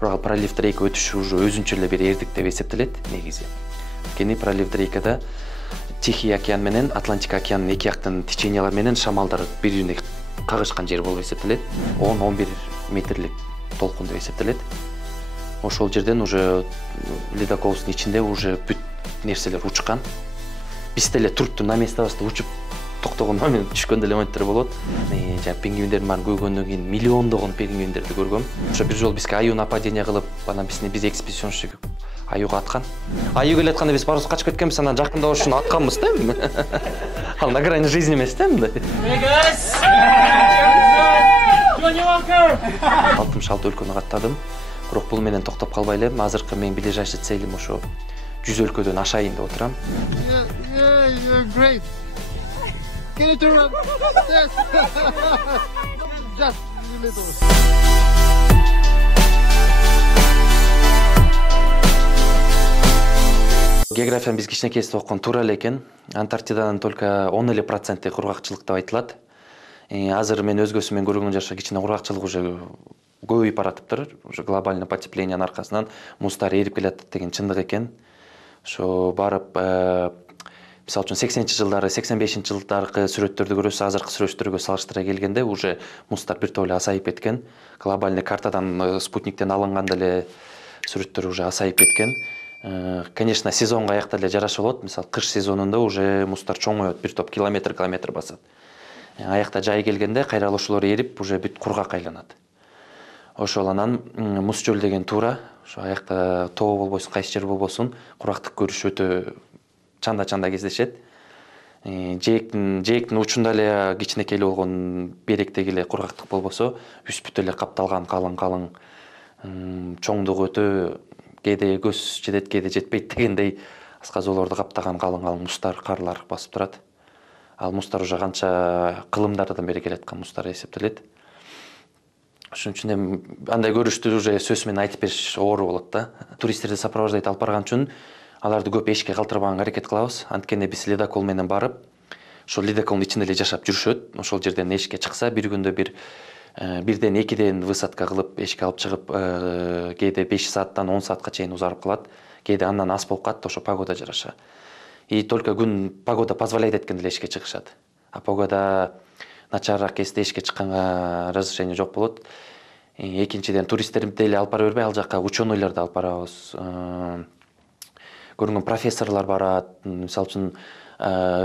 Бирок пролив рейка өтүшү уже өзүнчө эле бир эрдик деп эсептелет негизи. Анткени пролив рейкада Тихий океан менен Атлантика океанынын эки жактын течениялары менен шамалдар бири-бирине кагышкан жер болуп эсептелет. 10-11 метрлик толкун деп эсептелет. Ошол жерден уже ледоколдун ичинде уже бүт нерселер учкан. Биз деле туруп на местабызда учуп токтогондо мен түшкөн деле моменттер болот. Пингвиндердин баарын көргөндөн кийин миллиондогон пингвиндерди көргөм. Ошо бир жолу бизге аю нападение кылып, анан биз экспедиционщик аюга аткан. Аю келатканда биз парус качып кеткенбиз, анан жакындабаш үчүн атканбыз да. Ал на грани жизни эмес да мындай. 66 өлкөнү каттадым. Бирок бул менен токтоп калбай элем. Азыркы менин ближайший целим ошо 100 өлкөдөн ашайын деп отурам. Can you turn around? Yes. Just a little. Географияны биз кичинекейибизде окуган туура эле экен. Антарктиданын только 10% кургакчылык деп айтылат. Азыр мен өзгөсү менен көргөнгө жаша кичине кургакчылык уже көбөйүп баратыптыр. Уже глобальный потеплениянын аркасынан муздар эрип келатат деген чындык экен. Ошо барып мисалы үчүн 80-жылдары, 85-жылдаркы сүрөттөрдү көрөсүз, азыркы сүрөттөргө салыштыра келгенде уже муздар бир топ эле азайып кеткен. Глобальный картадан, спутниктен алынган деле сүрөттөр уже азайып кеткен. Конечно, сезонго аякта эле жараша болот. Мисалы, кыш сезонунда уже муздар чоңоет, бир топ километр басат. Аякта жай келгенде кайра ошолор эрип, уже бүт кургак айланат. Ошол анан муз чөл деген туура, ошо аякта тоо болбосун, кайсы жер болбосун, кургактык көрүш өтө чанда кездешет. Жээктин учунда эле кичинекей эле болгон беректеги эле кургактык болбосо, үс бүт эле капталган калың чоңдугу өтө кээде көз жетет, кээде жетпейт дегендей асказоолорду каптаган калың муздар, карлар басып турат. Ал муздар уже канча кылымдардан бери келаткан муздар эсептелет. Ошон үчүн эми андай көрүштү уже сөз менен айтып бериш оор болот да. Туристтерди сопровождать алып барган үчүн аларды көп эшикке калтырбаганга аракет кылабыз. Анткени биз ледокол менен барып, ошол ледоколдун ичинде эле жашап жүрүшөт. Ошол жерден эшикке чыкса, бир күндө бирден экиден высадка кылып, эшикке алып чыгып, кээде 5 сааттан 10 саатка чейин узарып калат. Кээде андан аз болуп калат, ошо погода жараша. И только күн погода позволяет эткенде эле эшикке чыгышат. А погода начарыраак кезде эшикке чыкканга разрешение жок болот. Экинчиден туристтерди деле алып бара бербей, ал жакка ученыйларды алып барабыз. Көрүнгөн профессорлор барат. Мисалы үчүн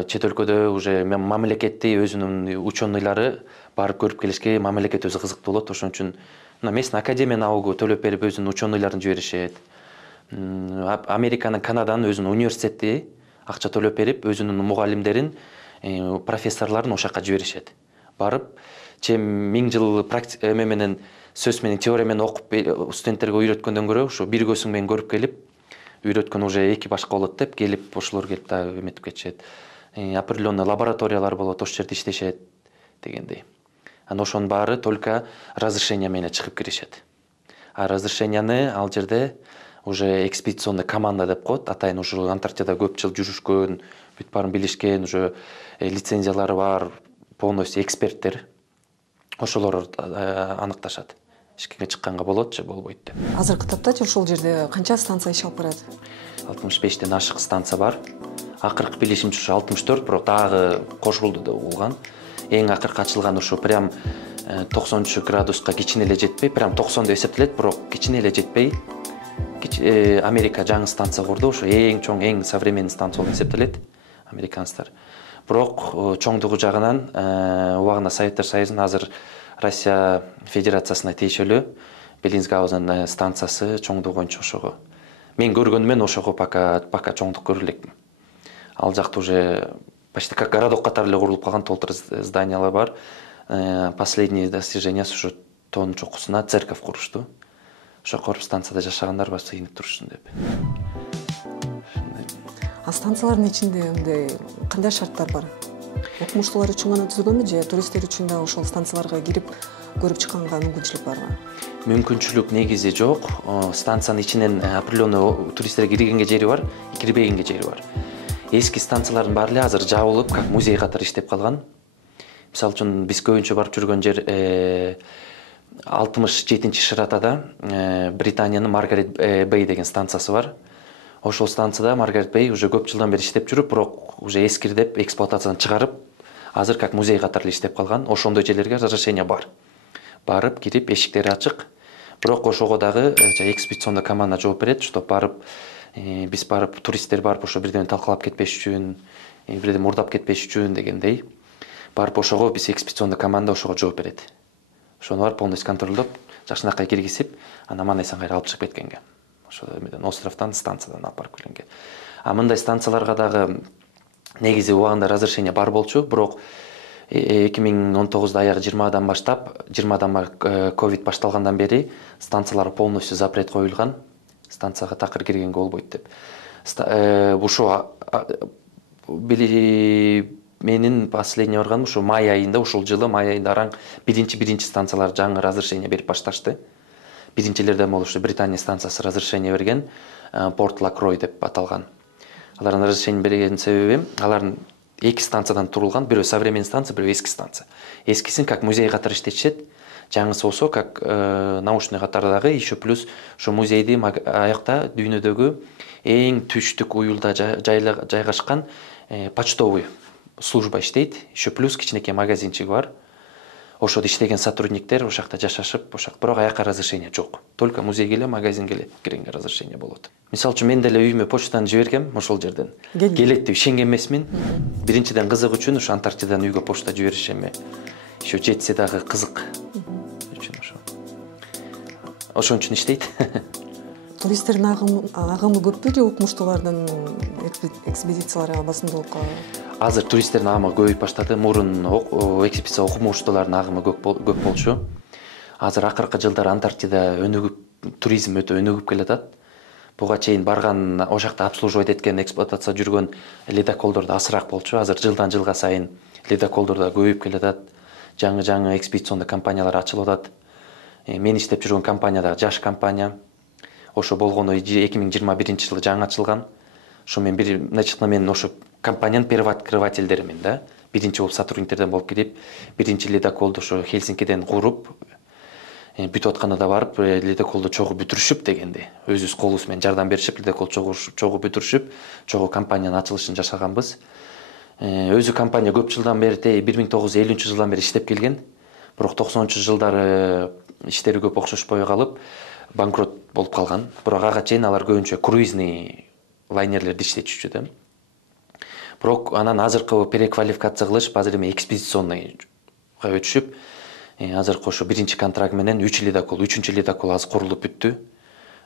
чет өлкөдө уже мамлекетти өзүнүн ученыйлары барып көрүп келишке мамлекет өзү кызыктуу болот. Ошон үчүн мына местный академия наука төлөп берип өзүнүн ученыйларын жиберишет. Американын, Канаданын өзүнүн университети акча төлөп берип өзүнүн мугалимдерин, профессорлорун ошол жака жиберишет. Барып, 1000 жыл эме менен сөз менен теория менен окуп студенттерге үйрөткөндөн көрө, ошо бир көзүң менен көрүп келип, үйрөткөн уже эки башка болот деп келип, ошолор келип да эметип кетишет. Определенный лабораториялар болот, ошол жерде иштешет дегендей. Анан ошонун баары только разрешение менен чыгып киришет. А разрешенияны ал жерде уже экспедиционный команда деп коет. Атайын уже Антарктидада көп жыл жүрүшкөн, бүт баарын билишкен, уже лицензиялары бар, полностью эксперттер. Ошолор аныкташат. Эшикке чыкканга болот же болбойт деп. Азыркы тапта ошол жерде канча станция иш алып барат? 65тен ашык станция бар. Акыркы билишимче ушу 64, бирок дагы кошулду да болгон. Эң акыркы ачылган ушу прям 93 градуска кичине эле жетпей, прям 90 деп эсептелет, бирок кичине эле жетпей. Америка жаңы станция курду, ошо эң чоң, эң современный станция болуп эсептелет. Американецтер. Бирок чоңдугу жагынан убагында Советтер Союзунун, азыр Россия Федерациясына тийишелүү Беллинсгаузен станциясы чоңдугу боюнча ошого. Мен көргөнүмөн ошого пока чоңдук көрө элекмин. Ал жакта уже почти как городок катары эле курулуп калган толтур зданиялар бар. Последние достижения ушу тоонун чокусуна церковь курушту. Ошо коруп станцияда жашагандар бар, сыйынып турушун деп. А станциялардын ичинде кандай шарттар бар? Окумуштуулар үчүн гана түзүлгөнбү же туристтер үчүн да ошол станцияларга кирип көрүп чыкканга мүмкүнчүлүк барбы? Мүмкүнчүлүк негизи жок. Станциянын ичинен определенный туристтер киргенге жери бар, кирбегенге жери бар. Эски станциялардын баары эле азыр жабылып, как музей катары иштеп калган. Мисалы үчүн биз көбүнчө барып жүргөн жер 67 ширатада Британиянын Маргарет Бэй деген станциясы бар. Ошол станцияда Маргарет Бэй уже көп жылдан бери иштеп жүрүп, бирок уже эскирдеп, эксплуатациядан чыгарып, азыр как музей катары иштеп калган. Ошондой жерлерге разрешение бар. Барып, кирип, эшиктери ачык. Бирок ошого дагы экспедиционный команда жооп берет, чтоб барып, биз барып, туристтер барып ошо бирдеме талкалап кетпеш үчүн, бирдеме урдап кетпеш үчүн дегендей. Барып ошого биз экспедиционный команда ошого жооп берет. Ошону барып полностью контролдоп, жакшынакай киргизип, анан аман-эсен кайра алып чыгып кеткенге. Ошо островдон, станциядан алып барып келгенге. А мындай станцияларга дагы негизи убагында разрешение бар болчу, бирок 2019 аягы 20-дан баштап, 20-дан ковид башталгандан бери станциялар полностью запрет коюлган. Станцияга такыр киргенге болбойт деп. Ушо менин последний барганым ушу май айында, ушул жылы май айында араң биринчи станциялар жаңы разрешение берип башташты. Биринчилерден болуп ушу Британия станциясы разрешение берген, Порт Лакрой деп аталган. Алардын разрешение берген себеби, алардын эки станциядан турулган, бирөө современный станция, бирөө эски станция. Эскисин как музей катары иштетишет, жаңысы болсо как научный катардагы, еще плюс ошо музейди аякта дүйнөдөгү эң түштүк уюлда жайгашкан почтовый служба иштейт, еще плюс кичинекей магазинчик бар. Ошодо иштеген сотрудниктер ошол жакта жашашып, бирок аяка разрешение жок. Только музейге эле, магазинге эле киргенге разрешение болот. Мисалы үчүн мен деле үйүмө почтаны жибергем ошол жерден. Келет деп ишенген эмесмин. Биринчиден кызык үчүн ошо Антарктидадан үйгө почта жиберишеме. Еще жетсе дагы кызык үчүн ошо. Ошон үчүн иштейт. Туристтердин агымы көппү же окумуштуулардын экспедицияларга басымдуулукка? Азыр туристтердин агымы көбөйүп баштады. Мурун экспедиция окумуштуулардын агымы көп болчу. Азыр акыркы жылдары Антарктида туризм өтө өнүгүп келатат. Буга чейин барган, ошол жакта обслуживать эткен, эксплуатация жүргөн ледоколдор да азыраак болчу. Азыр жылдан жылга сайын ледоколдор да көбөйүп келатат. Жаңы экспедиционный компаниялар ачылып атат. Мен иштеп жүргөн компания да жаш компания. Ошо болгону 2021 жылы жаңы ачылган. Ошо мен мен ошо компаниянын первооткрывательдеримин да. Биринчи болуп сотрудниктерден болуп кирип, биринчи ледоколду ошо Хельсинкиден куруп, бүтүп атканда барып, ледоколду чогуу бүтүрүшүп дегенде, өзүбүз колубуз менен жардам беришип, ледокол чогуу бүтүрүшүп, чогуу компаниянын ачылышын жашаганбыз. Өзү компания көп жылдан бери, 1950 жылдан бери иштеп келген. Бирок 90-жылдары иштери көп окшошпой калып, банкрот болуп калган. Бирок ага чейин алар көбүнчө круизный лайнерлерди иштетчүчү да. Бирок анан азыркы переквалификация кылышып, азыр эми экспедиционныйга өтүшүп, азыркы ошо биринчи контракт менен 3 ледокол, 3-чү ледокол азыр курулуп бүттү.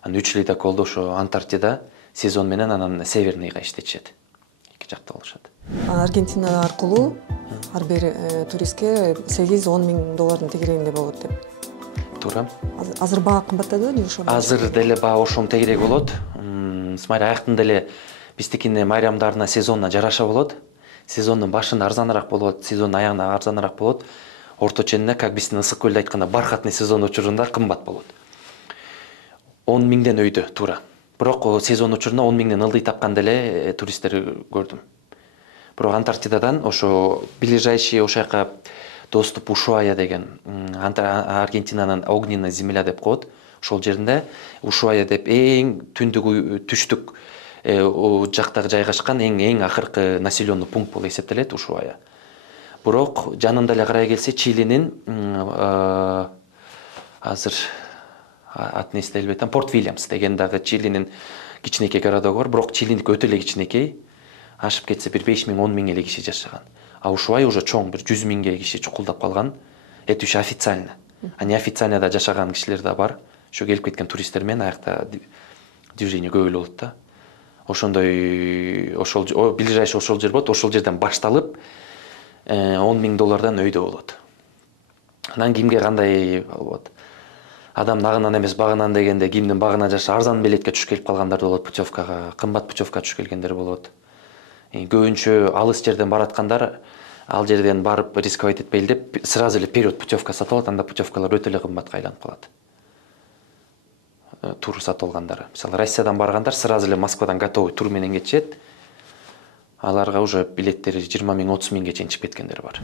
Анан 3 ледоколду ошо Антарктида сезон менен анан Северныйга иштетишет. Эки жакта болушат. Аргентина аркылуу ар бир туристке 8-10 миң доллардын тегерегинде болот деп. Туура. Азыр баа кымбаттады же ошо? Азыр деле баа ошоң тегерек болот. Смотри, аяктын деле биздикине майрамдарына, сезонуна жараша болот. Сезондун башында арзаныраак болот, сезондун аягында арзаныраак болот. Орточенде, как биздин ысык көлдө айтканда, бархатный сезон учурунда кымбат болот. 10 миңден өйдө, туура. Бирок сезон учурунда 10 миңден ылдый тапкан деле туристтер көрдүм. Бирок Антарктидадан ошо ближайший ошол жака доступ Ушуая деген, Аргентинанын огненная земля деп коет. Ошол жеринде Ушуая деп эң түштүк жактагы жайгашкан эң акыркы населенный пункт болуп эсептелет Ушуая. Бирок жанында эле карай келсе Чилинин азыр атын эстей элбей атам, Порт Вильямс деген дагы Чилинин кичинекей городогу бар, бирок Чилиники өтө эле кичинекей. Ашып кетсе бир 5 миң, 10 миң эле киши жашаган. А Ушуай уже чоң, бир 100 миңге киши чукулдап калган. Это уже официально. А неофициально да жашаган кишилер да бар. Ошо келип кеткен туристтер менен аякта движение көп эле болот да. Ошондой ближайший ошол жер болот. Ошол жерден башталып 10 миң доллардан өйдө болот. Анан кимге кандай болот? Адам нагынан эмес багынан дегенде, кимдин багына жаша арзан билетке түшүп келип калгандар болот путевкага, кымбат путевкага түшүп келгендер болот. Көбүнчө алыс жерден бараткандар ал жерден барып рисковать этпейли деп сразу эле вперед путевка сатып алат, анда путевкалар өтө эле кымбатка айланып калат. Тур сатып алгандар. Мисалы Россиядан баргандар сразу эле Москвадан готовый тур менен кетишет. Аларга уже билеттери 20 миң, 30 миңге чейин чыгып кеткендер бар.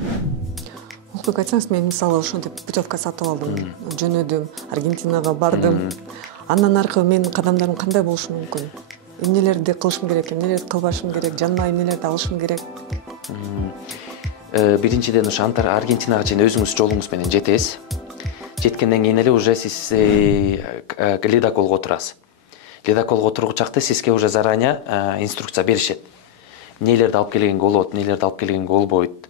Улукбек, айтсаңыз, мен мисалы ошентип путевка сатып алдым, жөнөдүм, Аргентинага бардым. Андан аркы менин кадамдарым кандай болушу мүмкүн? Эмнелерди кылышым керек, эмнелерди кылбашым керек, жаныма эмнелерди алышым керек? Биринчиден ошо Аргентинага чейин өзүңүз жолуңуз менен жетесиз. Жеткенден кийин эле уже сиз ледоколго отурасыз. Ледоколго отургучакта сизге уже заранее инструкция беришет. Эмнелерди алып келгенге болот, эмнелерди алып келгенге болбойт,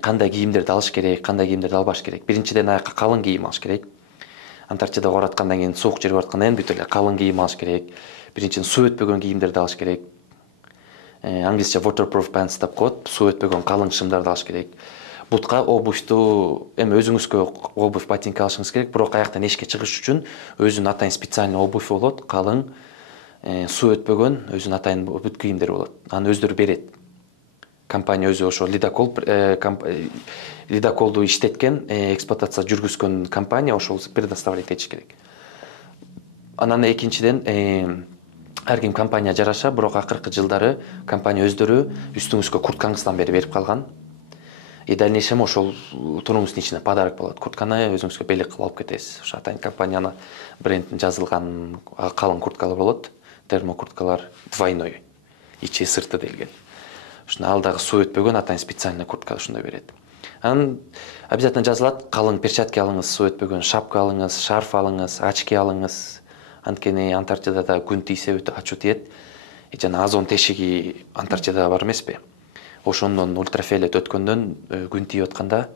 кандай кийимдерди алыш керек, кандай кийимдерди албаш керек. Биринчиден аякка калың кийим алыш керек. Антарктидага бараткандан кийин суук жерге бараткандан кийин бүт эле калың кийим алыш керек. Биринчиден суу өтпөгөн кийимдерди алыш керек. Англисче waterproof pants деп коет. Суу өтпөгөн калың шымдарды алыш керек. Бутка обувьту эми өзүңүзгө обувь, ботинка алышыңыз керек, бирок аяктан эшикке чыгыш үчүн өзүнүн атайын специальный обувь болот, калың, суу өтпөгөн, өзүнүн атайын бүт кийимдер болот. Аны өздөрү берет. Компания өзү ошо ледоколду иштеткен, эксплуатация жүргүзгөн компания ошол предоставлять этиш керек. Анан экинчиден ар ким компания жараша, бирок акыркы жылдары компания өздөрү үстүңүзгө курткаңыздан берип калган. И дальнейшем ошол тунуңуздун ичине подарок болот. Куртканы өзүңүзгө белек кылып алып кетесиз. Ошо атайын компаниянын брендин жазылган калың курткалар болот. Термокурткалар двойной. Ичи сырты делген. Ошону ал дагы суу өтпөгөн атайын специальный куртка ошондой берет. Анан обязательно жазылат, калың перчатки алыңыз, суу өтпөгөн шапка алыңыз, шарф алыңыз, очки алыңыз. Анткени Антарктидада күн тийсе өтө ачуу тиет. Жана озон тешиги Антарктидада бар эмеспи? Ошондон ультрафиолет өткөндөн күн тийип атканда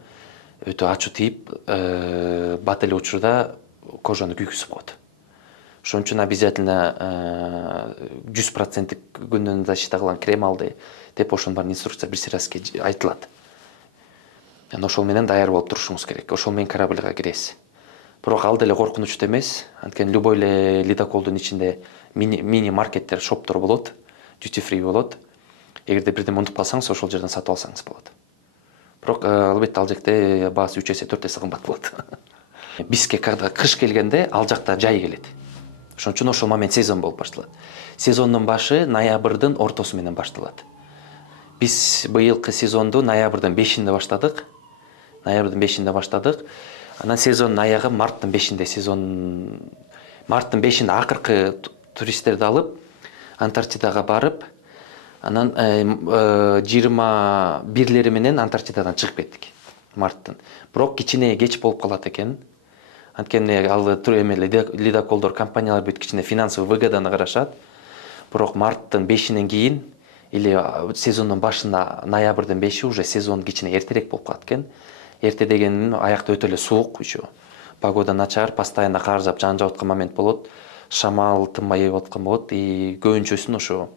өтө ачуу тийип, бат эле учурда кожаны күйгүзүп коет. Ошон үчүн обязательно 100% күндөн защита кылган крем алды деп ошонун баарын инструкция бир сыйраске айтылат. Ошол менен даяр болуп турушуңуз керек. Ошол менен корабльга киресиз. Бирок ал деле коркунучтуу эмес. Анткени любой эле ледоколдун ичинде мини маркеттер, шоптор болот, duty free болот. Эгерде бирдеме унутуп калсаңыз, ошол жерден сатып алсаңыз болот. Бирок албетте ал жакта баасы 3 эсе 4 эсе кымбат болот. Бизге когда кыш келгенде ал жакта жай келет. Ошон үчүн ошол момент сезон болуп башталат. Сезондун башы ноябрдын ортосу менен башталат. Биз быйылкы сезонду ноябрдын 5-inde баштадык. Анан сезондун аягы марттын 5-inde. Марттын 5-inde акыркы туристтерди алып Антарктидага барып, анан 21-лери менен Антарктидадан чыгып кеттик марттын. Бирок кичине кеч болуп калат экен. Анткени ал ледоколдор, компаниялар бүт кичине финансовый выгоданы карашат. Бирок марттын 5-инен кийин или сезондун башында ноябрдын 5-и уже сезон кичине эртерээк болуп калат экен. Эрте дегеним аякта өтө эле суук еще. Погода начар, постоянно кар жаап, жаан жаап аткан момент болот. Шамал тынбай болуп аткан болот. И көбүнчөсүн ошо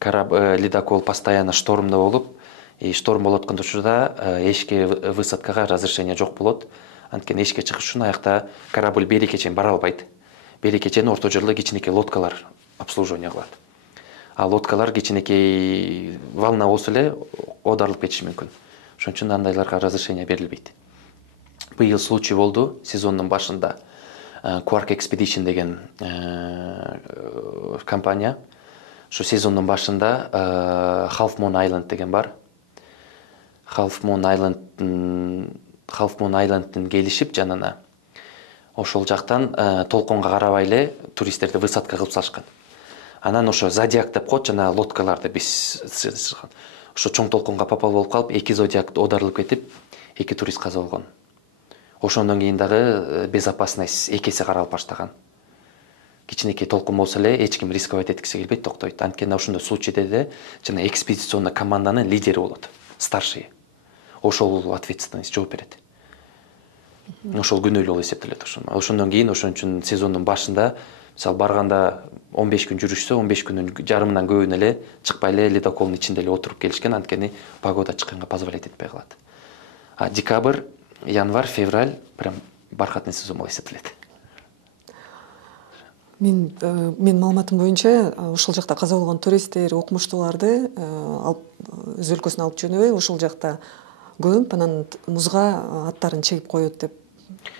ледокол постоянно штормдо болуп, шторм болуп аткан учурда эшикке высадкага разрешение жок болот. Анткени эшикке чыгыш үчүн аякта корабль берекке чейин бара албайт. Берекке чейин орто жерлы кичинекей лодкалар обслуживание кылат. А лодкалар кичинекей волна болсо эле оодарылып кетиши мүмкүн. Ошон үчүн андайларга разрешение берилбейт. Быйыл случай болду сезондун башында. Quark Expedition деген компания. Ошо сезондун башында Half Moon Island деген бар. Half Moon Island'тын келишип жанына ошол жактан толконго карабай эле туристтерди высадка кылып салышкан. Анан ошо Зодиак деп коет, жана лодкаларды биз ошо чоң толконго попал болуп калып, 2 Зодиак оодарылып кетип, 2 турист каза болгон. Ошондон кийин дагы безопасность 2 эсе каралып баштаган. Кичинекей толкун болсо эле эч ким рисковать эткиси келбейт, токтойт. Анткени ошондой случайда эле жана экспедиционный команданын лидери болот, старший. Ошол ответственность жооп берет. Ошол күнөөлүү болуп эсептелет ошондон кийин ошон үчүн сезондун башында мисалы барганда 15 күн жүрүшсө 15 күнүн жарымынан көбүн эле чыкпай эле ледоколдун ичинде эле отуруп келишкен, анткени погода чыкканга позволять этпей калат. А декабрь, январь, февраль прям бархатный сезон болуп эсептелет. Мен маалыматым боюнча ошол жакта каза болгон туристтер, окумуштууларды өз өлкөсүнө алып жөнөбөй, ошол жакта көмүп, анан музга аттарын чегип коет деп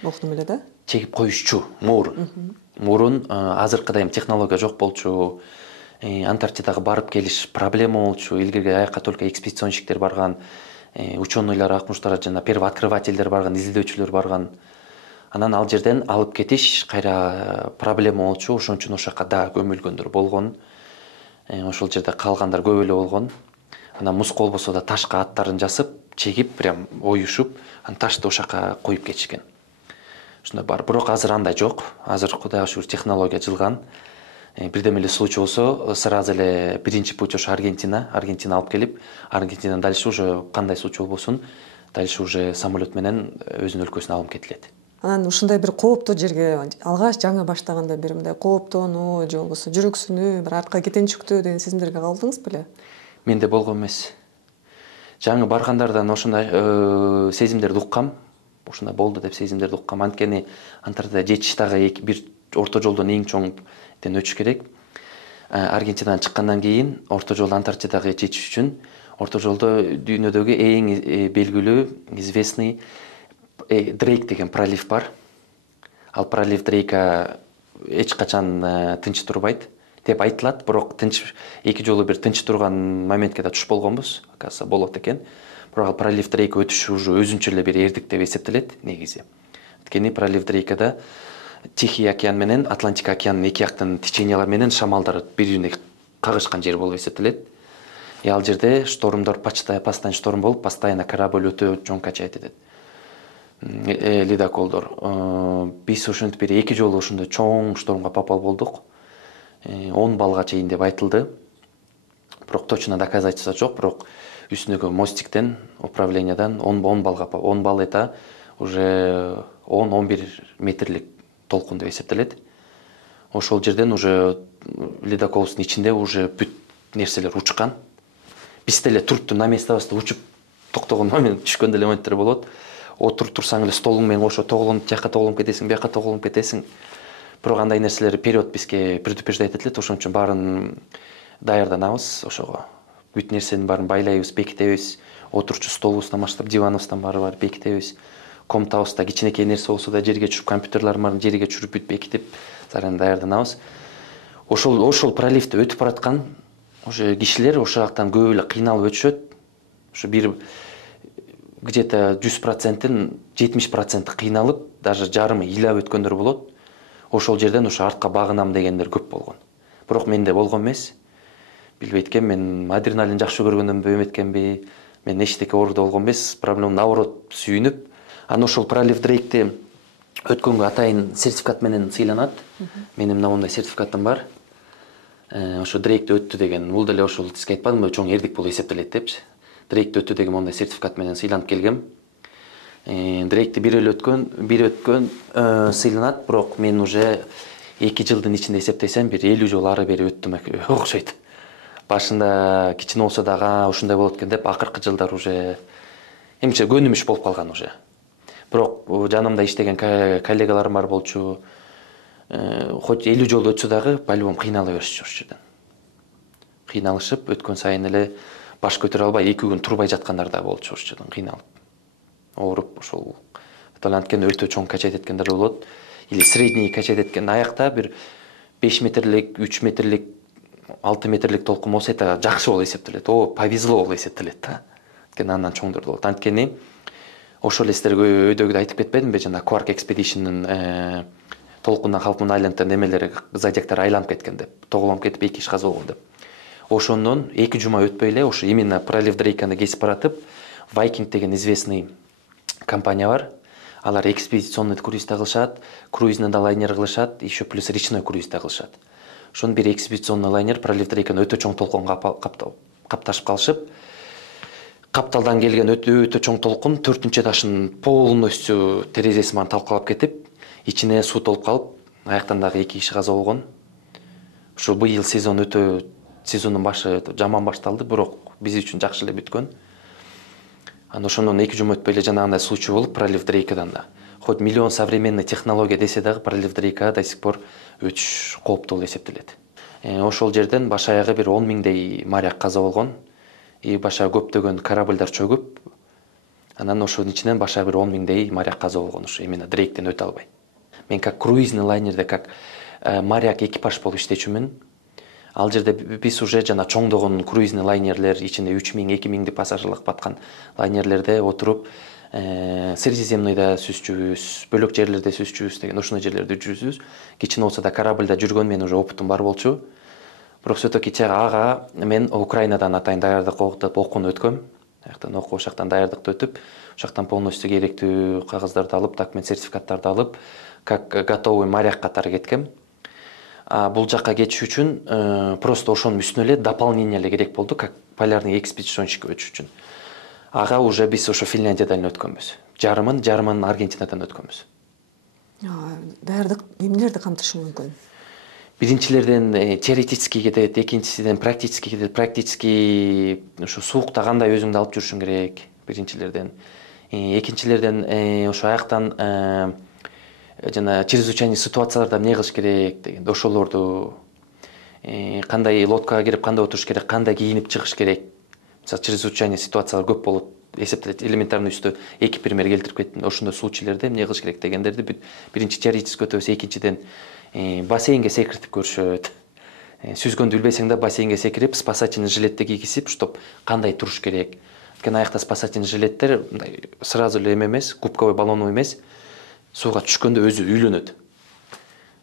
окудум эле да? Чегип коюшчу мурун азыркыдай эми технология жок болчу. Антарктидага барып келиш проблема болчу. Илгерки аякка только экспедиционщиктер барган. ученыйлар, окумуштар жана первооткрывательдер барган, изилдөөчүлөр барган. Анан ал жерден алып кетиш кайра проблема болчу, ошон үчүн ошол жака да көмүлгөндөр болгон. Ошол жерде калгандар көп эле болгон. Анан муз болбосо да ташка аттарын жасып, чегип, прям оюшуп, анан ташты ошол жака коюп кетишкен. Ушундай бар. Бирок азыр андай жок. Азыр Кудайга шүгүр технология жылган. Бирдеме эле случай болсо, сразу эле биринчи путь ошо Аргентина алып келип, Аргентинадан дальше уже кандай случай болбосун, дальше уже самолет менен өзүнүн өлкөсүнө алып кетилет. Анан ушундай бир кооптуу жерге алгач жаңы баштаганда бир мындай кооптонуу же болбосо жүрөксүнүү, бир артка кетенчиктүү деген сезимдерге калдыңыз беле? Менде болгон эмес. Жаңы баргандардан ошондой сезимдерди уккам. Ушундай болду деп сезимдерди уккам. Анткени антарктикада жетиш дагы бир орто жолдон эң чоңден өтүш керек. Аргентинадан чыккандан кийин орто жолду Антарктидага жетиш үчүн орто жолдо дүйнөдөгү эң белгилүү, известный Дрейк деген пролив бар. Ал пролив Дрейка эч качан тынч турбайт деп айтылат, бирок тынч эки жолу бир тынч турган моментке да туш болгонбуз. Оказывается, болот экен. Бирок ал пролив Дрейка өтүш уже өзүнчө эле бир эрдик деп эсептелет негизи. Анткени пролив Дрейкада Тихий океан менен Атлантика океанынын эки жактын течениялар менен шамалдар бири-бирине кагышкан жер болуп эсептелет. Ал жерде штормдор, постоянно шторм болуп, постоянно корабль өтө чоң качает этет. Ледоколдор. Биз ошентип бир эки жолу ошондой чоң штормго попал болдук. 10 балга чейин деп айтылды. Бирок точно доказательство жок, бирок үстүндөгү мостиктен, управлениядан 10 балга, 10 бал это уже 10-11 метрлик толкун деп эсептелет. Ошол жерден уже ледоколдун ичинде уже бүт нерселер учкан. Биз деле туруп на местебизде учуп токтогон момент, түшкөн деле моменттер болот. Отуруп турсаң эле столуң менен кошо тоголонуп, жака тоголонуп кетесиң, бияка тоголонуп кетесиң. Бирок андай нерселер вперед бизге предупреждать этилет, ошон үчүн баарын даярданабыз ошого. Бүт нерсенин баарын байлайбыз, бекитебиз. Отурчу столубуздан баштап, диваныбыздан баары бекитебиз. Комнатабызда кичинекей нерсе болсо да жерге чүрүп, компьютерлердин баарын жерге чүрүп бүт бекитип, заранее даярданабыз. Ошол проливди өтүп бараткан уже кишилер ошол жактан көп эле кыйналып өтүшөт. Ошо бир где-то 100%-тин 70% кыйналып, даже жарымы ыйлап өткөндөр болот. Ошол жерден ошо артка багынам дегендер көп болгон. Бирок менде болгон эмес. Билбейт экен, мен адреналин жакшы көргөндөн эметкенби, мен эчтеке ооруда болгон эмес, проблема наоборот сүйүнүп, анан ошол пролив Дрейкти өткөнгө атайын сертификат менен сыйланат. Менин мына мондай сертификатым бар. Ошо Дрейкти өттү деген, бул деле ошол сизге айтпадымбы, чоң эрдик болуп эсептелет депчи. Дрейкти өттү деген мондай сертификат менен сыйланып келгем. Дрейкти бир өткөн сыйланат, бирок мен уже 2 жылдын ичинде эсептесем бир 50 жолу ары бери өттүм окшойт. Башында кичине болсо дагы ушундай болот экен деп, акыркы жылдар уже эмче көнүмүш болуп калган уже. Бирок жанымда иштеген коллегаларым бар болчу. Хоть 50 жолу өтсө дагы по-любому кыйнала беришчү ошол жерден. Кыйналышып өткөн сайын эле баш көтөрө албай 2 күн турбай жаткандар да болчу ошол жерден кыйналып. Ооруп ошол анткени өтө чоң качать эткендер болот. Или средний качать эткен аякта бир 5 метрлик, 3 метрлик, 6 метрлик толкун болсо это жакшы болуп эсептелет. О, повезло болуп эсептелет да. Анткени андан чоңдор болот. Анткени ошол эле сиздерге өйдөгүдө айтып кетпедимби, жана Quark Expedition'нын толкундан Half Moon Island'ын немелери, зодиактар айланып кеткен деп, тоголонуп кетип 2 киши каза болгон деп. Ошондон 2 жума өтпөй эле ошо именно пролив Дрейканы кесип баратып, Viking деген известный компания бар. Алар экспедиционный круиз да кылышат, круизный да лайнер кылышат, еще плюс речной круиз да кылышат. Ошонун бир экспедиционный лайнер пролив Дрейканы өтө чоң толкунга капташып калышып, капталдан келген өтө чоң толкун 4-чү этажын полностью терезеси менен талкалап кетип, ичине суу толуп калып, аяктан дагы 2 киши каза болгон. Ошо быйыл сезондун башы жаман башталды, бирок биз үчүн жакшы эле бүткөн. Анан ошондон 2 жума өтпөй эле жанагындай случай болуп, пролив Дрейкадан да. Хоть миллион современный технология десе дагы пролив Дрейкага до сих пор өтүш кооптуу болуп эсептелет. Ошол жерден баш аягы бир 10 миңдей моряк каза болгон. Баш аягы көптөгөн корабльдар чөгүп, анан ошонун ичинен баш аягы бир 10 миңдей моряк каза болгон, ошо именно Дрейктен өтө албай. Мен как круизный лайнерде, как моряк экипаж болуп иштечүмүн. Ал жерде биз уже жана чоңдогон круизный лайнерлер, ичинде 3000, 2000 пассажирлык баткан лайнерлерде отуруп Средиземныйда сүзчүбүз, бөлөк жерлерде сүзчүбүз деген ушундай жерлерде жүрүбүз. Кичине болсо да корабльда жүргөн мен уже опытым бар болчу. Бирок все-таки ага мен Украинадан атайын даярдык окууну өткөм. Аяктан окуп, ошактан даярдыкты өтүп, ошактан полностью керектүү кагаздарды алып, документ сертификаттарды алып, как готовый моряк катары кеткем. Бул жакка кетиш үчүн просто ошонун үстүнө эле дополнение эле керек болду, как полярный экспедиционщик өтүш үчүн. Ага уже биз ошо Финляндиядан өткөнбүз. Жарымын Аргентинадан өткөнбүз. Даярдык эмнелерди камтышы мүмкүн? Биринчилерден теоретический кетет, экинчисиден практический кетет. Практический ошо суукта кандай өзүңдү алып жүрүшүң керек, биринчилерден. Экинчилерден ошо аяктан жана чрезвычайный ситуацияларда эмне кылыш керек дегенде ошолорду кандай лодкага кирип кандай отуруш керек, кандай кийинип чыгыш керек. Мисалы чрезвычайный ситуациялар көп болот. Эсептелет, элементарный үстө эки пример келтирип кеттим. Ошондой случайларда эмне кылыш керек дегендерди биринчи теоретический өтөбүз, экинчиден бассейнге секиртип көрүшөт. Сүзгөндү билбесең да бассейнге секирип, спасательный жилетти кийгизип, чтоб кандай туруш керек. Анткени аякта спасательный жилеттер сразу эле эме эмес, губковый баллоновый эмес, сууга түшкөндө өзү үйлөнөт.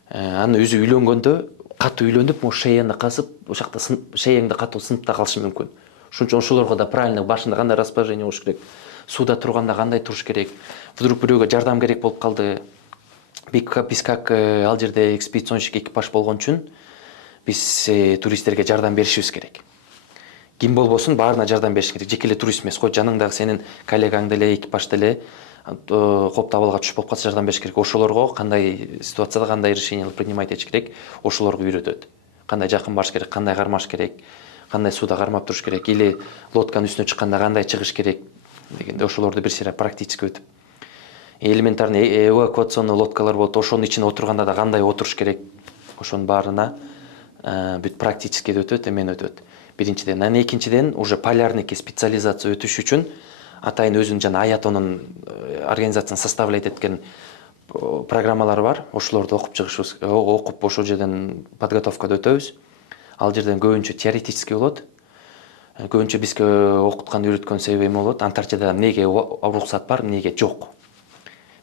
Анын өзү үйлөнгөндө, катуу үйлөнүп, шеяны касып, ошакта шеяңды катуу сынып да калышы мүмкүн. Ошон үчүн ошолорго да правильно башында кандай расположение болуш керек, сууда турганда кандай туруш керек, вдруг бирөөгө жардам керек болуп калды. Биз как ал жерде экспедиционщик экипаж болгон үчүн биз туристтерге жардам беришибиз керек. Ким болбосун баарына жардам бериш керек. Жеке эле турист эмес, жаныңдагы сенин коллегаң деле, экипаж деле кооптуу абалга түшүп калып калса жардам бериш керек. Ошолорго кандай ситуацияда кандай решение принимать этиш керек, ошолорго үйрөтөт. Кандай жакын барыш керек, кандай кармаш керек, кандай сууда кармап туруш керек, или лодканын үстүнө чыкканда кандай чыгыш керек дегенде ошолорду бир сыйра практически өтүп. Элементарный эвакуационный лодкалар болот, ошонун ичине отурганда да кандай отуруш керек, ошонун баарына бүт практически өтөт, эмен өтөт. Биринчиден, анан экинчиден уже полярникке специализация өтүш үчүн атайын өзүнүн жана Аятонун организацияны составлять эткен программалары бар. Ошолорду окуп чыгышыбыз, окуп ошол жерден подготовкада өтөбүз. Ал жерден көбүнчө теоретический болот. Көбүнчө бизге окуткан, үйрөткөн себеби эме болот. Антарктидада эмнеге уруксат бар, эмнеге жок?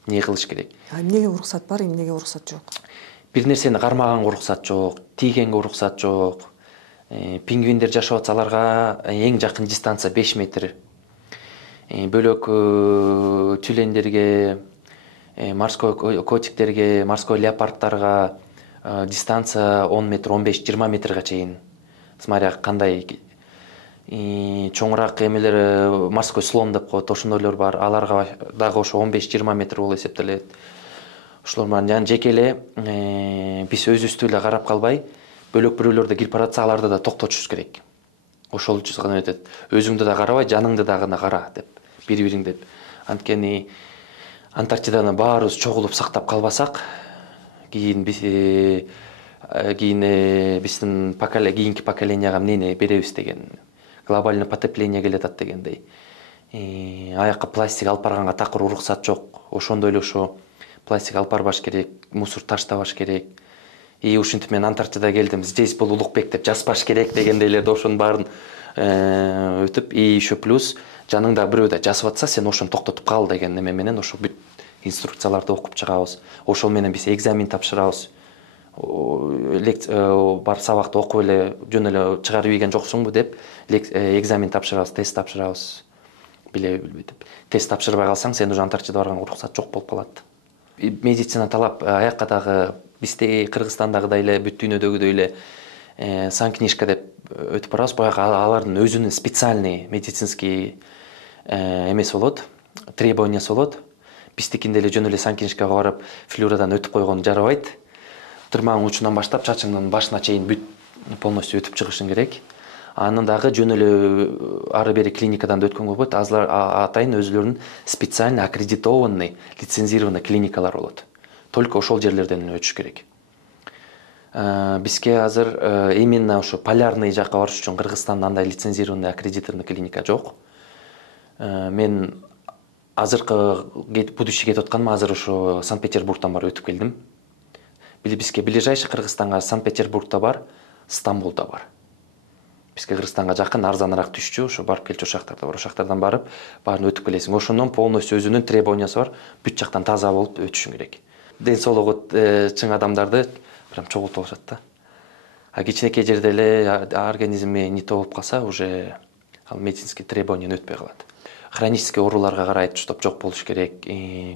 Эмне кылыш керек? Эмнеге уруксат бар, эмнеге уруксат жок? Бир нерсени кармаганга уруксат жок, тийгенге уруксат жок. Пингвиндер жашап атса аларга эң жакын дистанция 5 метр. Бөлөк тюлендерге, морской котиктерге, морской леопардтарга дистанция 10 метр, 15-20 метрге чейин. Смотря кандай чоңураак эмелер, морской слон деп коет, ошондойлор бар. Аларга дагы ошо 15-20 метр болуп эсептелет. Ошолор менен жана жеке эле биз өзүбүздү эле карап калбай, бөлөк бирөөлөрдө кирип баратса аларды да токтотушубуз керек. Ошол үчүн гана өтөт. Өзүңдү да карабай, жаныңды да гана кара деп, бири-бириң деп. Анткени Антарктиданы баарыбыз чогулуп сактап калбасак, кийин биздин кийинки поколенияга эмнени беребиз деген, глобальный потепление келатат дегендей. Аякка пластик алып барганга такыр уруксат жок. Ошондой эле ошо пластик алып барбаш керек, мусор таштабаш керек. Ушинтип мен Антарктидага келдим, здесь был Улукбек деп жазбаш керек дегендейлерди ошонун баарын өтүп, еще плюс жаныңда бирөө да жазып атса, сен ошону токтотуп кал деген эме менен ошо бүт инструкцияларды окуп чыгабыз. Ошол менен биз экзамен тапшырабыз. Бар сабакты окуп эле жөн эле чыгарып ийген жоксуңбу деп экзамен тапшырабыз, тест тапшырабыз. Билеби билбей деп. Тест тапшырбай калсаң, сен уже Антарктидага барганга уруксат жок болуп калат. Медицина талап аякка дагы бизде Кыргызстандагыдай эле бүт дүйнөдөгүдөй эле санкнижка деп өтүп барабыз. Баягы алардын өзүнүн специальный медицинский эмеси болот, требованиясы болот. Биздикинде эле жөн эле санкнижкага барып, флюрадан өтүп койгон жарабайт. Тырмагың учунан баштап чачыңдын башына чейин бүт полностью өтүп чыгышың керек. Анын дагы жөн эле ары бери клиникадан да өткөнгө болбойт. Атайын өзүлөрүнүн специально аккредитованный, лицензированный клиникалар болот. Только ошол жерлерден өтүш керек. Бизге азыр именно ошо полярный жакка барыш үчүн Кыргызстанда андай лицензированный, аккредитованный клиника жок. Мен азыркы будущий кетип атканым азыр ошо Санкт-Петербургтан барып өтүп келдим. Бизге ближайший Кыргызстанга Санкт-Петербургда бар, Стамбулда бар. Бизге Кыргызстанга жакын арзаныраак түшчү, ошо барып келчү ошактарда бар. Ошактардан барып, баарын өтүп келесиң. Ошондон полностью өзүнүн требованиясы бар. Бүт жактан таза болуп өтүшүң керек. Ден соолугу чың адамдарды прям чогултуп алышат да. А кичинекей жерде эле организми не то болуп калса, уже ал медицинский требованияны өтпөй калат. Хронический ооруларга карайт, чтоб жок болуш керек.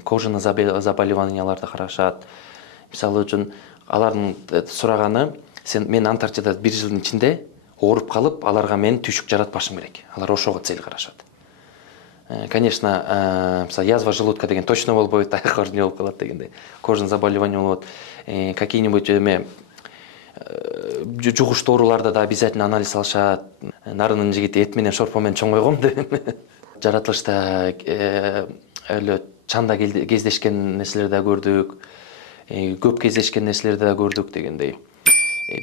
Кожаный заболеванияларды карашат. Мисалы үчүн алардын сураганы, мен Антарктидада 1 жылдын ичинде ооруп калып, аларга мен түйшүк жаратпашым керек. Алар ошого цель карашат. Конечно, мисалы язва желудка деген точно болбойт, аяк не болуп калат дегендей. Кожаный заболевание болот. Какие-нибудь жугуштуу ооруларда да обязательно анализ алышат. Нарынын жигити эт менен шорпо менен чоң койгом деп. Жаратылышта эле чанда кездешкен нерселерди да көрдүк. Көп кездешкен нерселерди да көрдүк дегендей.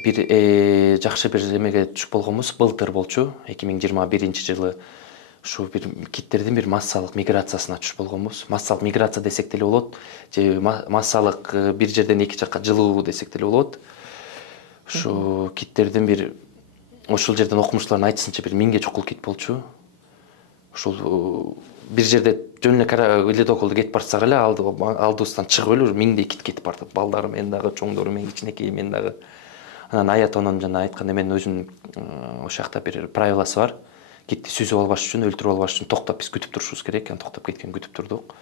Бир жакшы бир эмеге түшүп болгонбуз, былтыр болчу, 2021-жылы. Ушу бир киттердин бир массалык миграциясына түшүп болгонбуз. Массалык миграция десек деле болот, же массалык бир жерден эки жакка жылуу десек деле болот. Ушу киттердин бир ошол жерден окумуштуулардын айтышынча бир 1000ге чукул кит болчу. Ошол бир жерде жөн эле ледоколдо кетип барсак эле алдыбыздан чыгып эле 1000дей кит кетип барды. Балдары менен дагы, чоңдору менен, кичинекей менен дагы. Анан аятонун жана айтканда мен өзүнүн ошол жакта бир правиласы бар. Китти сүзүп албаш үчүн, өлтүрүп албаш үчүн токтоп биз күтүп турушубуз керек. Анан токтоп кеткен күтүп турдук.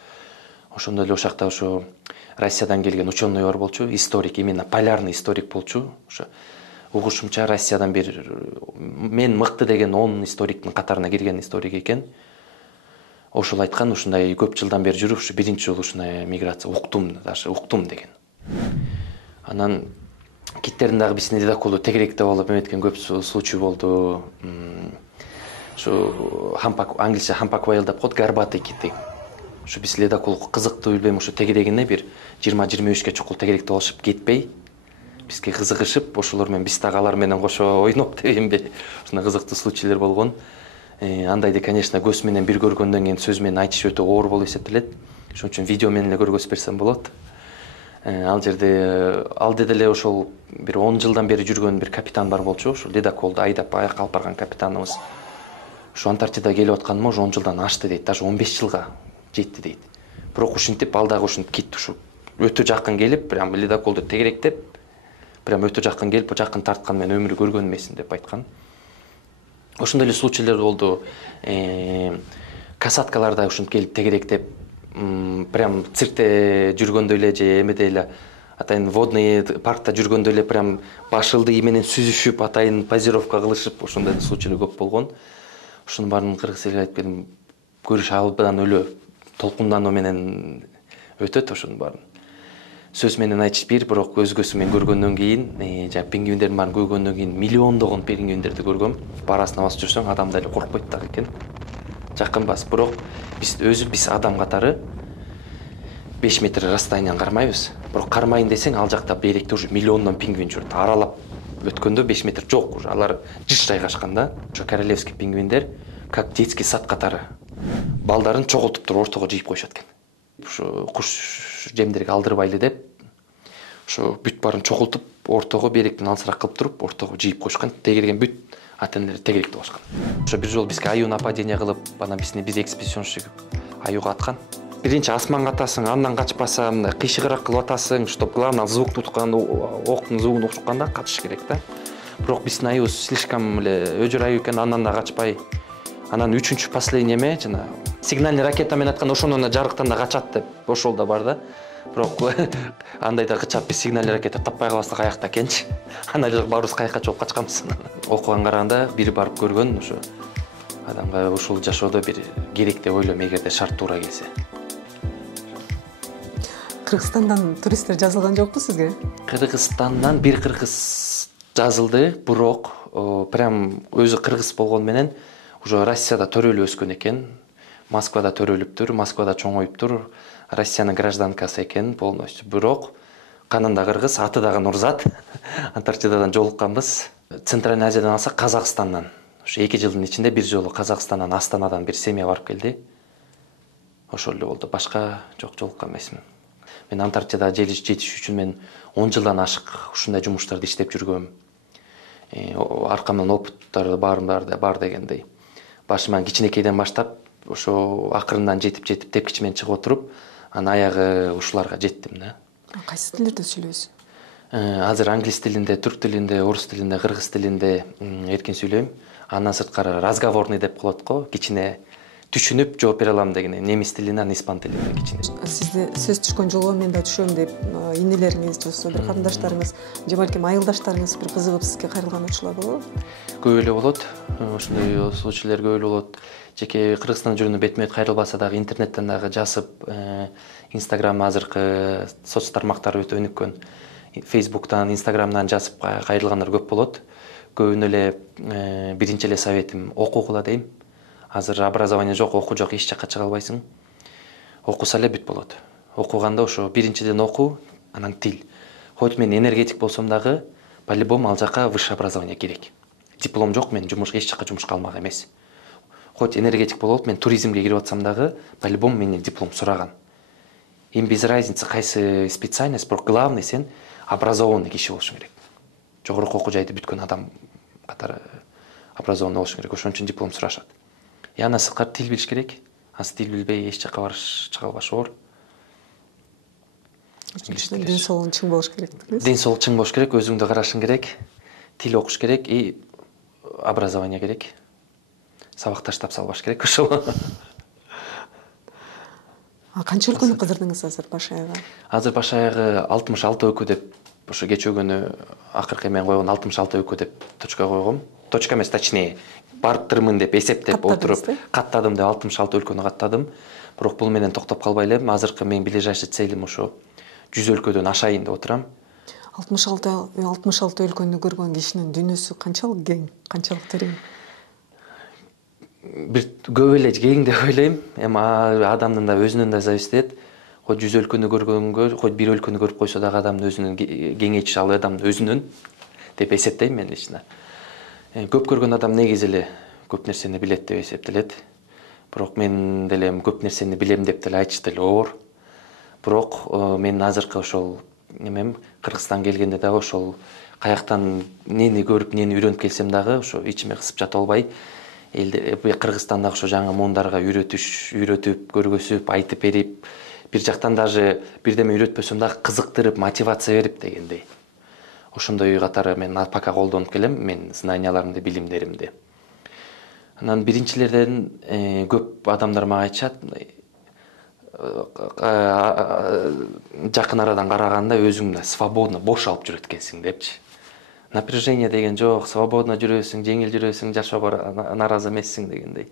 Ошондой эле ошол жакта ошо Россиядан келген ученый бар болчу, историк, именно полярный историк болчу. Ошо угушумча Россиядан бир мен мыкты деген 10 историктин катарына кирген историк экен. Ошол айткан, ушундай көп жылдан бери жүрүп, ушу биринчи жолу ушундай миграция уктум деген. Анан киттердин дагы биздин ледоколду тегеректе болуп эметкен көп случай болду. Ушу англисче humpback whale деп коет, горбатый кити. Ушу биз ледокол кызыктуу билбейм, ушу тегерегине бир 20-23ке чукул тегеректе болушуп кетпей, бизге кызыгышып, ошолор менен биз дагы алар менен кошо ойноп дегенде ушундай кызыктуу случайлар болгон. Андайды, конечно, көз менен бир көргөндөн кийин сөз менен айтыш өтө оор болуп эсептелет. Ошон үчүн видео менен эле көргөзүп берсем болот. Ал жерде деле ошол бир 10 жылдан бери жүргөн бир капитан бар болчу, ошол ледоколду айдап аяка алып барган капитаныбыз. Ушу Антарктидаға келип атканыма уже 10 жылдан ашты дейт, даже 15 жылга жетти дейт. Бирок ушинтип ал дагы ушинтип кит ушу өтө жакын келип, прям ледоколду тегеректеп, прям өтө жакын келип, жакын тарткан мен өмүрү көргөнүм эмесин деп айткан. Ошондой эле случайлар болду. Касаткаларда ушинтип келип тегеректеп, прям циркте жүргөндөй эле же эмеде эле атайын водный паркта жүргөндөй эле прям баш ылдыйы менен сүзүшүп, атайын позировка кылышып, ошондой случайлар көп болгон. Ушунун баарын кыргыз эле айтып келдим, көрүш абдан өлө толкундануу менен өтөт ошонун баарын. Сөз менен айтыш бир, бирок өзгөсү мен көргөндөн кийин, жана пингвиндердин баарын көргөндөн кийин миллиондогон пингвиндерди көргөм. Барасына басып жүрсөң, адам да эле коркпойт дагы экен. Жакын бас, бирок биз адам катары 5 метр расстояниян кармайбыз. Бирок кармайын десең, ал жакта беректе уже миллиондон пингвин жүрөт. Аралап өткөндө 5 метр жок уже. Алар жыш жайгашкан да. Ошо королевский пингвиндер как детский сад катары балдарын чогултуп туруп ортого жыйып коюшат экен. Ошо куш жемдерге алдырбайлы деп, ошо бүт баарын чогултуп ортого беректен алысыраак кылып туруп ортого жыйып коюшкан. Тегерген бүт ата-энелер тегеректе болушкан. Ошо бир жолу бизге аю нападение кылып, анан биз экспедиционщик аюга аткан. Биринчи асманга атасың, андан качпаса, мындай кыйшыгыраак кылып атасың, чтоб главное звук туткан, октун звугун укканда качыш керек да. Бирок биздин аюбуз слишком эле өжөр аю экен, андан да качпай. Анан үчүнчү последнеме жана сигнальный ракета менен аткан, ошондон жарыктан да качат деп ошол да бар да. Бирок андай да кычап биз сигнальный ракета таппай калбасак аякта экенчи. Анан эле баарыбыз кайыкка чогуп качканбыз. Окуган караганда бир барып көргөн, ошо адамга ушул жашоодо бир керек деп ойлойм, эгерде шарт туура келсе. Кыргызстандан туристтер жазылган жокпу сизге? Кыргызстандан бир кыргыз жазылды, бирок прям өзү кыргыз болгон менен уже Россияда төрөлүп өскөн экен. Москвада төрөлүптүр, Москвада чоңоюптур. Россиянын гражданкасы экен полностью. Бирок канында кыргыз, аты дагы Нурзат. Антарктидадан жолукканбыз. Центральный Азиядан алсак Казакстандан. Ошо 2 жылдын ичинде бир жолу Казакстандан, Астанадан бир семья барып келди. Ошол эле болду. Башка жок, жолуккан эмесмин. Мен Антарктидага жетиш үчүн мен 10 жылдан ашык ушундай жумуштарды иштеп жүргөм. аркамдан опыттар бар дегендей. Башыман кичинекейден баштап ошо акырындан жетип тепкич менен чыгып отуруп, анан аягы ушуларга жеттим да. Кайсы тилдерде сүйлөйсүң? Азыр англис тилинде, түрк тилинде, орус тилинде, кыргыз тилинде эркин сүйлөйм. Андан сырткары разговорный деп коет го, кичине түшүнүп жооп бере алам деген. Немис тилинен, испан тилинен кичине. Сизде сөз түшкөн жолу мен да түшөм деп инелериңиз же болбосо бир карындаштарыңыз же балким айылдаштарыңыз бир кызыгып сизге кайрылган учурлар болобу? Көп эле болот. Ошондой случайлар көп эле болот. Жеке Кыргызстанда жүргөндө бетме бет кайрылбаса дагы интернеттен дагы жазып, Instagram азыркы соц тармактар өтө өнүккөн. Facebook'tan, Instagram'dan жазып кайрылгандар көп болот. Көбүнө эле биринчи эле советим окугула дейм. Азыр образование жок, окуу жок, эч жакка чыга албайсың. Окуса эле бүт болот. Окуганда ошо биринчиден окуу, анан тил. Хоть мен энергетик болсом дагы, по-любому ал жака высшее образование керек. Диплом жок, мен эч жака жумушка алмак эмес. Хоть энергетик болуп, мен туризмге кирип атсам дагы, по-любому менен диплом сураган. Эми без разницы кайсы специальность, бирок главный сен образованный киши болушуң керек. Жогорку окуу жайды бүткөн адам катары образованный болушуң керек. Ошон үчүн диплом сурашат. Андан сырткары тил билиш керек. Аз тил билбей эч жака чыга албаш оор. Ден соолугуң чың болуш керек. Ден соолук чың болуш керек, өзүңдү карашың керек, тил окуш керек и образование керек. Сабакташ тапсалбаш керек ошол. Канча өлкөнү кыдырдыңыз азыр баш аягы? Азыр баш аягы 66 өлкө деп ошо кечөгөнү акыркы мен койгон 66 өлкө деп точка койгом. Точка эмес, точнее, барыптырмын деп эсептеп отуруп каттадым деп 66 өлкөнү каттадым. Бирок бул менен токтоп калбай элем. Азыркы менин ближайший целим ошо 100 өлкөдөн ашайын деп отурам. 66 өлкөнү көргөн кишинин дүйнөсү канчалык кең, канчалык терең? Бир көп эле кең деп ойлойм. Эми адамдын да өзүнөн да зависит этет. Хоть 100 өлкөнү көргөнгө, хоть бир өлкөнү көрүп койсо дагы адамдын өзүнүн кеңейчи ал адамдын өзүнүн деп эсептейм мен лично. Көп көргөн адам негизи эле көп нерсени билет деп эсептелет. Бирок мен деле көп нерсени билем деп деле айтыш деле оор. Бирок мен азыркы ошол немем Кыргызстанга келгенде дагы ошол каяктан нени көрүп, нени үйрөнүп келсем дагы ошо ичиме кысып жата албай, Кыргызстандагы ошо жаңы муундарга үйрөтүп, көргөзүп, айтып берип, бир жактан даже бирдеме үйрөтпөсөм дагы кызыктырып, мотивация берип дегендей. Ошондой катары мен пока колдонуп келем, мен знанияларымды, билимдеримди. Анан биринчилерден көп адамдар мага айтышат, жакын арадан караганда өзүң да свободно, бош алып жүрөт экенсиң депчи. Напряжение деген жок, свободно жүрөсүң, жеңил жүрөсүң, жашоого наразы эмессиң дегендей.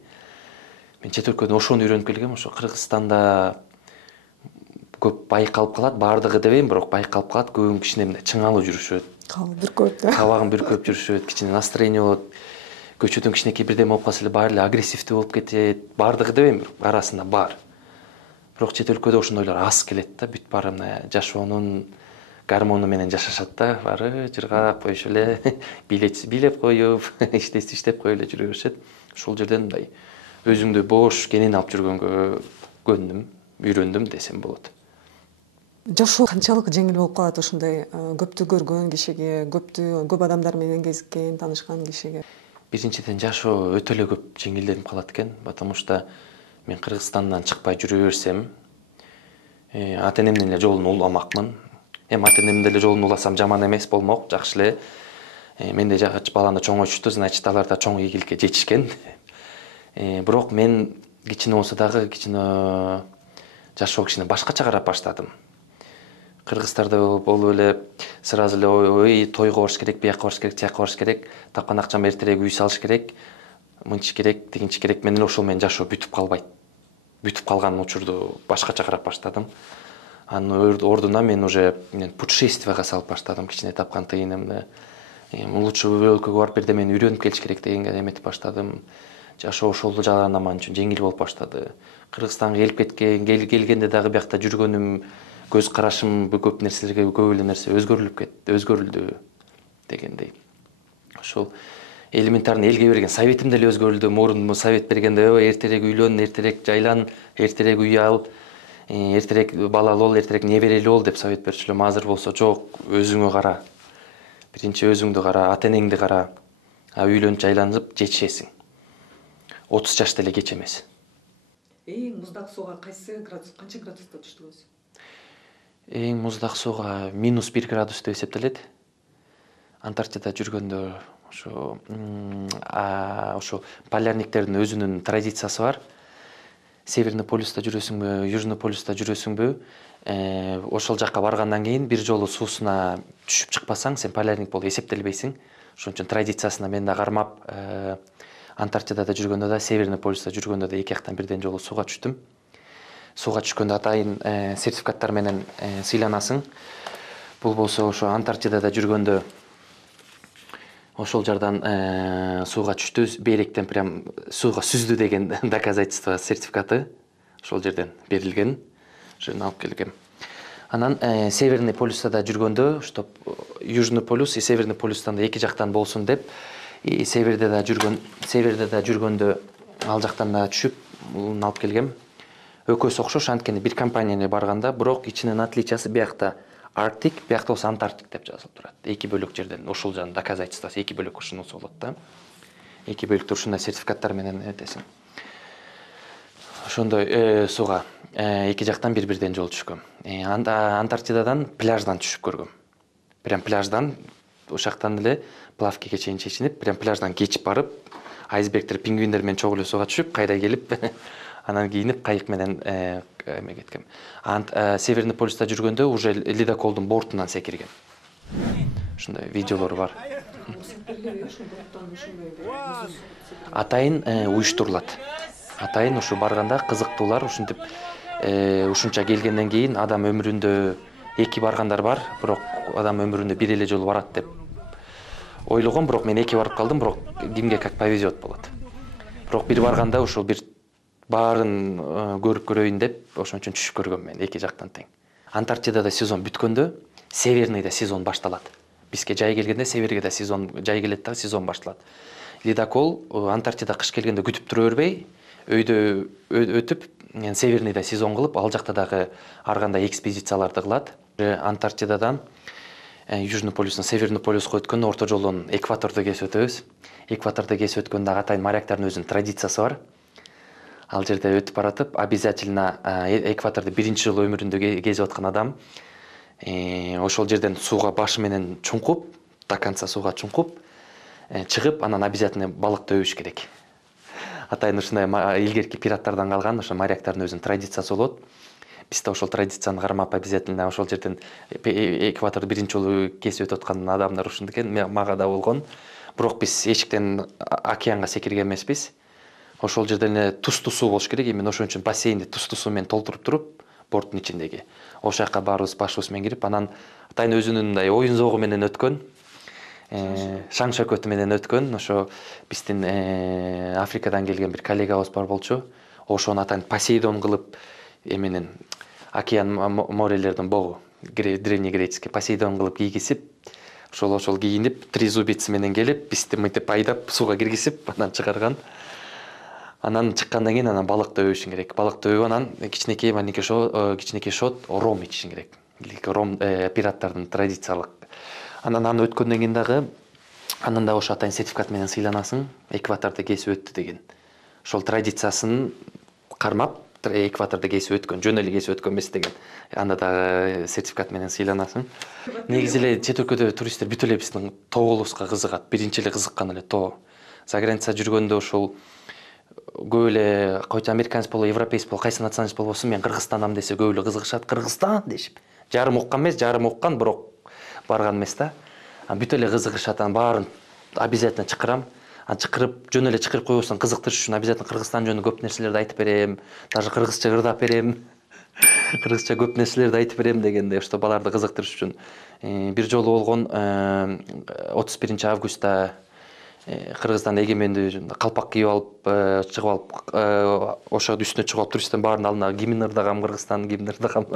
Мен чет өлкөдөн ошону үйрөнүп келгем, ошо Кыргызстанда көп байкалып калат, баардыгы дебейм, бирок байкалып калат, көбүн кичине мындай чыңалуу жүрүшөт. Бүркөп да. Кабагын бүркөп жүрүшөт, кичине настроение болот. Көчөдөн кичинекей бирдеме болуп калса эле баары эле агрессивдүү болуп кетет. Баардыгы дебейм, арасында бар. Бирок чет өлкөдө ошондойлор аз келет да, бүт баары мына жашоонун гормону менен жашашат да, баары жыргап коюш эле, билеп коюп, иштеп коюп эле жүрө беришет. Ушул жерден мындай өзүңдү бош, кенен алып жүргөнгө көндүм, үйрөндүм десем болот. Жашоо канчалык жеңил болуп калат ушундай көптү көргөн кишиге, көп адамдар менен кезиккен, таанышкан кишиге? Биринчиден жашоо өтө эле көп жеңилденип калат экен, потому что мен Кыргызстандан чыкпай жүрө берсем, ата-энемдин эле жолун уламакмын. Эми ата-энемдин эле жолун уласам жаман эмес, болмок, жакшы эле. Менде баланы чоңойтушту, значит, алар да чоң ийгиликке жетишкен. Бирок мен кичине болсо дагы жашоо кичине башкача карап баштадым. Кыргыздарда болуп эле сразу эле ой тойго барыш керек, бияка барыш керек, тияка барыш керек, тапкан акчам эртерээк үй салыш керек, мынчы керек, тигинчи керек. Мен эле ошол менен жашоо бүтүп калбайт. Бүтүп калган учурду башкача карап баштадым. Анын ордуна мен уже путешествияга салып баштадым, кичине тапкан тыйынымды. Лучше өлкөгө барып бирдемени үйрөнүп келиш керек дегенге эметип баштадым. Жашоо ошол жагынан үчүн жеңил болуп баштады. Кыргызстанга келгенде дагы биякта жүргөнүм, көз карашым көп нерселерге көп эле нерсе өзгөрүлдү дегендей. Ошол элементарный элге берген советим деле өзгөрүлдү. Мурун совет бергенде эртерээк үйлөн, эртерээк жайлан, эртерээк үй ал, эртерээк балалуу бол, эртерээк неберелүү бол деп совет берчү элем. Азыр болсо жок, өзүңө кара. Биринчи өзүңдү кара, ата энеңди кара. Үйлөнүп жайланып жетишесиң. 30 жашта эле кеч эмес. Эң муздак сууга кайсы градус, канча градуста түштүңүз? Эң муздак сууга -1 градус деп эсептелет. Антарктидада жүргөндө ошо полярниктердин өзүнүн традициясы бар. Северный полюста жүрөсүңбү, Южный полюста жүрөсүңбү, ошол жакка баргандан кийин бир жолу суусуна түшүп чыкпасаң, сен полярник болуп эсептелбейсиң. Ошон үчүн традициясына мен да кармап, Антарктидада жүргөндө да, Северный полюста жүргөндө да эки жактан бирден жолу сууга түштүм. Сууга түшкөндө атайын сертификаттар менен сыйланасың. Бул болсо ошо Антарктидада жүргөндө ошол жардан сууга түштү, бейректен прям сууга сүздү деген доказательство сертификаты ошол жерден берилген. Ошону алып келгем. Анан Северный полюста да жүргөндө, чтоб Южный полюс и Северный полюстан да эки жактан болсун деп, Северде да жүргөндө ал жактан да түшүп, муну алып келгем. Экөөсү окшош, анткени бир компанияга барганда, бирок ичинен отличиясы биякта Арктик, биякта болсо Антарктик деп жазылып турат. Эки бөлөк жерден, ошол жан доказательствосы эки бөлөк ушунусу болот да. Эки бөлөктөр ушундай сертификаттар менен этесиң. Ошондой сууга эки жактан бир-бирден жол түшкөм. Антарктидадан пляждан түшүп көргөм. Прям пляждан, ошактан эле плавкиге чейин чечинип, прям пляждан кечип барып, айсбергдер, пингвиндер менен чогуу эле сууга түшүп, кайра келип, анан кийинип кайык менен эме кеткем. Северный полюста жүргөндө уже ледоколдун бортунан секирген. Ушундай видеолор бар. Атайын уюштурулат. Атайын ушу барганда кызыктуулар ушинтип ушунча келгенден кийин адам өмүрүндө эки баргандар бар, бирок адам өмүрүндө бир эле жолу барат деп ойлогом, бирок мен эки барып калдым, бирок кимге как повезет болот. Бирок бир барганда ошол бир баарын көрүп көрөйүн деп, ошон үчүн түшүп көргөм мен эки жактан тең. Антарктидада сезон бүткөндө, Северныйда сезон башталат. Бизге жай келгенде Северге да сезон жай келет да, сезон башталат. Ледокол Антарктида кыш келгенде күтүп тура бербей, өйдө өтүп, Северныйда сезон кылып, ал жакта дагы ар кандай экспедицияларды кылат. Антарктидадан Южный полюстан Северный полюска өткөндө орто жолдон экваторду кесип өтөбүз. Экваторду кесип өткөндө атайын моряктардын өзүнүн традициясы бар. Ал жерде өтүп баратып, обязательно экваторду биринчи жолу өмүрүндө кезип аткан адам ошол жерден сууга башы менен чуңкуп, до конца сууга чуңкуп, чыгып, анан обязательно балыкты өбүш керек. Атайын ушундай илгерки пираттардан калган, ошо моряктардын өзүнүн традициясы болот. Биз да ошол традицияны кармап, обязательно ошол жерден экваторду биринчи жолу кесип өтүп аткан адамдар ушунду экен, мага да болгон. Бирок биз эшиктен океанга секирген эмеспиз. Ошол жерден эле тузтуу суу болуш керек, эми ошон үчүн бассейнди тузтуу суу менен толтуруп туруп, борттун ичиндеги. Ошол жака баарыбыз башыбыз менен кирип, анан атайын өзүнүн мындай оюн зоогу менен өткөн, шаң шөкөтү менен өткөн, ошо биздин Африкадан келген бир коллегабыз бар болчу. Ошону атайын Посейдон кылып, эменен океан морелердин богу, древнегреческий Посейдон кылып кийгизип, ошол кийинип, трезубец менен келип, бизди мынтип айдап, сууга киргизип, анан чыгарган. Анан чыккандан кийин анан балыкты өбүшүң керек. Балыкты өбүп, анан кичинекей шот ром ичишиң керек. Ром пираттардын традициялык. Анан аны өткөндөн кийин дагы анан да ошо атайын сертификат менен сыйланасың, экваторду кесип өттү деген. Ошол традициясын кармап, экваторду кесип өткөн, жөн эле кесип өткөн эмес деген. Анда дагы сертификат менен сыйланасың. Негизи эле чет өлкөдө туристтер бүт эле биздин тоолубузга кызыгат. Биринчи эле кызыккан эле тоо. Заграницада жүргөндө ошол көп эле койчу американец болобу, европеец болобу, кайсы националист болбосун, мен Кыргызстандан десе көп эле кызыгышат. Кыргызстан дешип. Жарым уккан эмес, жарым уккан, бирок барган эмес да. Бүт эле кызыгышат, анан баарын обязательно чакырам. Чакырып, жөн эле чакырып койбостон кызыктырыш үчүн обязательно Кыргызстан жөнүндө көп нерселерди айтып берем. Даже кыргызча ырдап берем. Кыргызча көп нерселерди айтып берем дегенде, ошто баларды кызыктырыш үчүн. Бир жолу болгон 31-августта Кыргызстан эгемендүү калпак кийип алып, чыгып алып, ошо үстүнө чыгып алып туристтердин баарынын алдына гимн ырдагам, Кыргызстан гимн ырдагам.